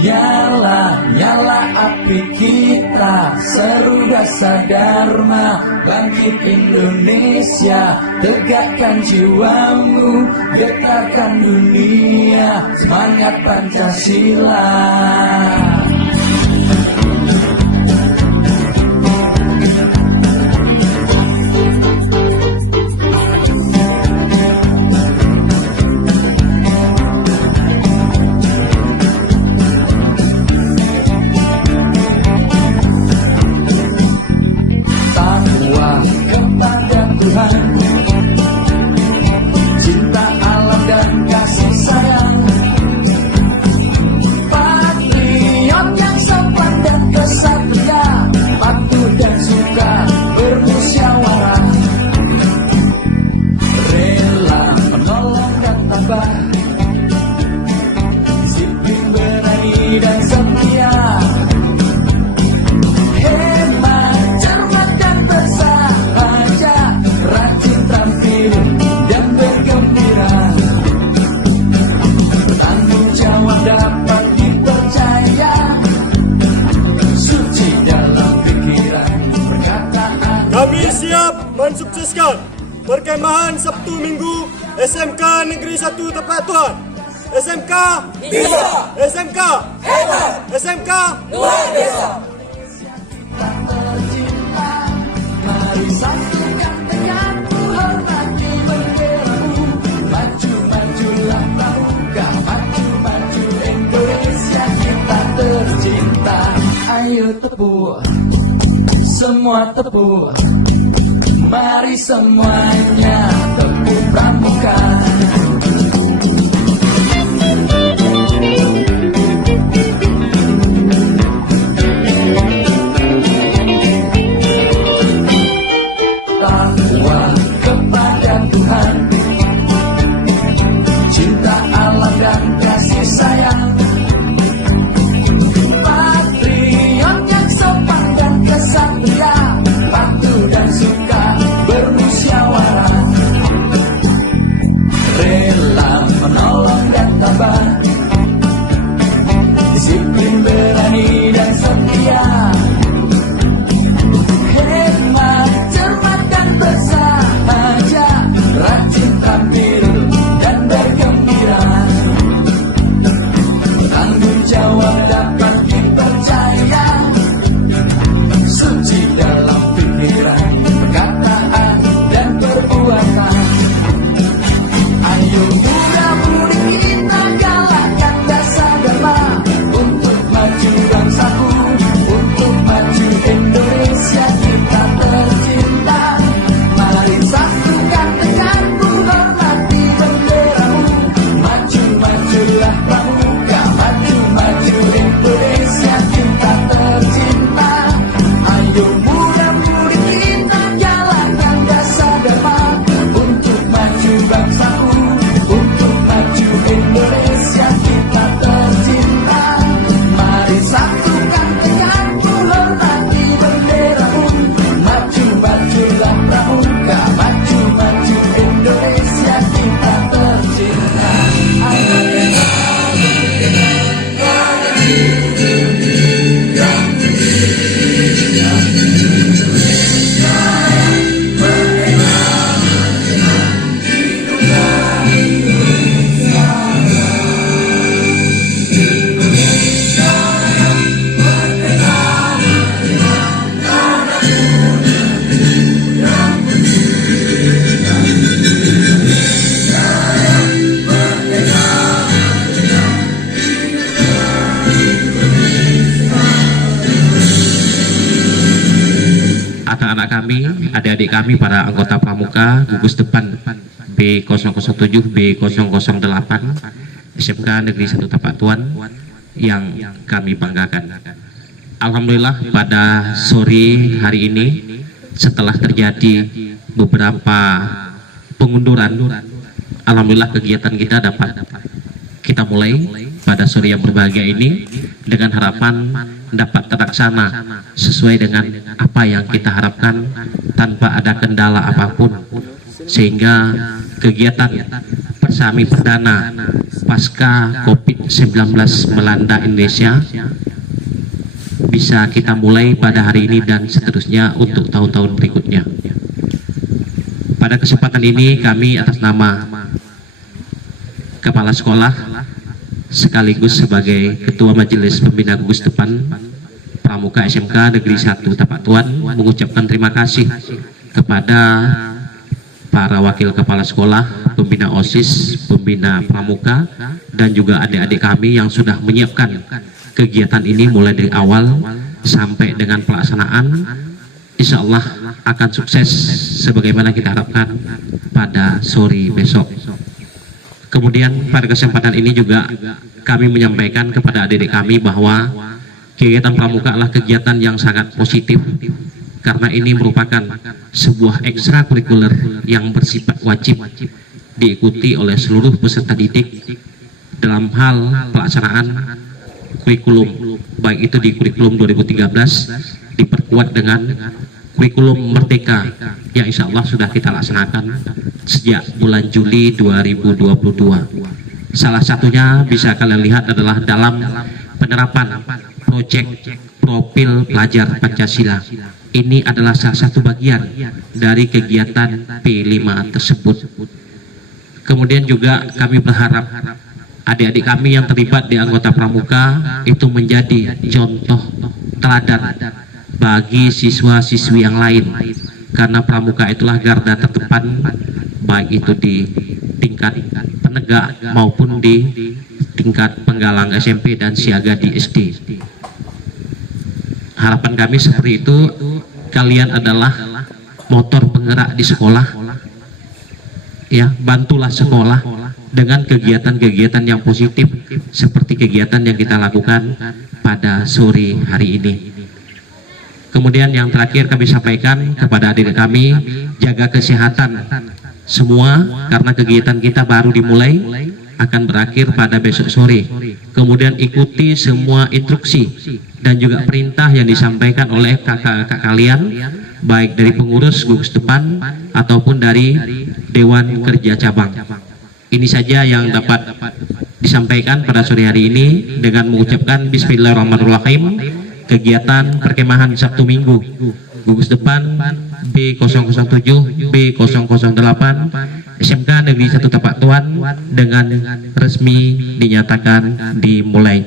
Nyala, nyala api kita, seru dasar dharma, bangkit Indonesia, tegakkan jiwamu, getarkan dunia, semangat Pancasila. Cinta alam dan kasih sayang, patriot yang sopan dan kesatria, patuh dan suka bermusyawarah, rela menolong dan tabah, disiplin berani dan setia. Kami siap mensukseskan perkemahan Sabtu Minggu SMK Negeri 1 Tepat Tuhan. SMK bisa, SMK hebat, SMK luar biasa. Mari satukan tekadmu, hormati benderamu, maju majulah pramuka, maju maju Indonesia kita tercinta. Ayo tepuk, semua tepuk, mari semuanya tepuk pramuka. Takwa kepada Tuhan, cinta alam dan kasih sayang, patriot yang sopan dan kesatria, patuh dan suka bermusyawarah, rela menolong dan tabah, disiplin berani dan setia, hemat cermat dan bersahaja, rajin tampil dan bergembira, tanggung jawab dapat dipercaya, suci dalam pikiran, perkataan dan perbuatan. Ayo muda-mudi kita galakkan dasar dharma, untuk maju bangsaku, untuk maju Indonesia kita tercinta. Mari satukan tekadmu, hormati benderamu, maju majulah pramuka, maju maju Indonesia kita tercinta. Ayo muda-mudi kita galakkan dasar dharma, untuk maju bangsaku, untuk maju Indonesia kita tercinta. Mari satukan tekadmu, hormati benderamu, maju majulah pramuka, maju maju Indonesia kita tercinta. Anak-anak kami, adik-adik kami, para anggota pramuka gugus depan B007, B008, SMK Negeri 1 Tapak Tuan yang kami banggakan. Alhamdulillah pada sore hari ini, setelah terjadi beberapa pengunduran, alhamdulillah kegiatan kita dapat kita mulai pada sore yang berbahagia ini dengan harapan dapat terlaksana sesuai dengan apa yang kita harapkan tanpa ada kendala apapun, sehingga kegiatan Bersami perdana pasca COVID-19 melanda Indonesia bisa kita mulai pada hari ini dan seterusnya untuk tahun-tahun berikutnya. Pada kesempatan ini kami atas nama Kepala Sekolah sekaligus sebagai Ketua Majelis Pembina Gugus Depan Pramuka SMK Negeri 1 Tapak Tuan mengucapkan terima kasih kepada para wakil kepala sekolah, pembina OSIS, pembina pramuka, dan juga adik-adik kami yang sudah menyiapkan kegiatan ini mulai dari awal sampai dengan pelaksanaan. Insya Allah akan sukses sebagaimana kita harapkan pada sore besok. Kemudian pada kesempatan ini juga kami menyampaikan kepada adik-adik kami bahwa kegiatan pramuka adalah kegiatan yang sangat positif, karena ini merupakan sebuah ekstrakurikuler yang bersifat wajib diikuti oleh seluruh peserta didik dalam hal pelaksanaan kurikulum, baik itu di kurikulum 2013 diperkuat dengan kurikulum Merdeka yang insya Allah sudah kita laksanakan sejak bulan Juli 2022. Salah satunya bisa kalian lihat adalah dalam penerapan proyek profil pelajar Pancasila. Ini adalah salah satu bagian dari kegiatan P5 tersebut. Kemudian juga kami berharap adik-adik kami yang terlibat di anggota pramuka itu menjadi contoh teladan bagi siswa-siswi yang lain, karena pramuka itulah garda terdepan baik itu di tingkat penegak maupun di tingkat penggalang SMP dan siaga di SD. Harapan kami seperti itu, kalian adalah motor penggerak di sekolah, ya, bantulah sekolah dengan kegiatan-kegiatan yang positif seperti kegiatan yang kita lakukan pada sore hari ini. Kemudian yang terakhir kami sampaikan kepada adik kami, jaga kesehatan semua, karena kegiatan kita baru dimulai, akan berakhir pada besok sore. Kemudian ikuti semua instruksi dan juga perintah yang disampaikan oleh kakak-kakak kalian, baik dari pengurus gugus depan ataupun dari Dewan Kerja Cabang. Ini saja yang dapat disampaikan pada sore hari ini dengan mengucapkan Bismillahirrahmanirrahim. Kegiatan perkemahan Sabtu Minggu gugus depan B007 B008 SMK Negeri 1 Tapak Tuan dengan resmi dinyatakan dimulai.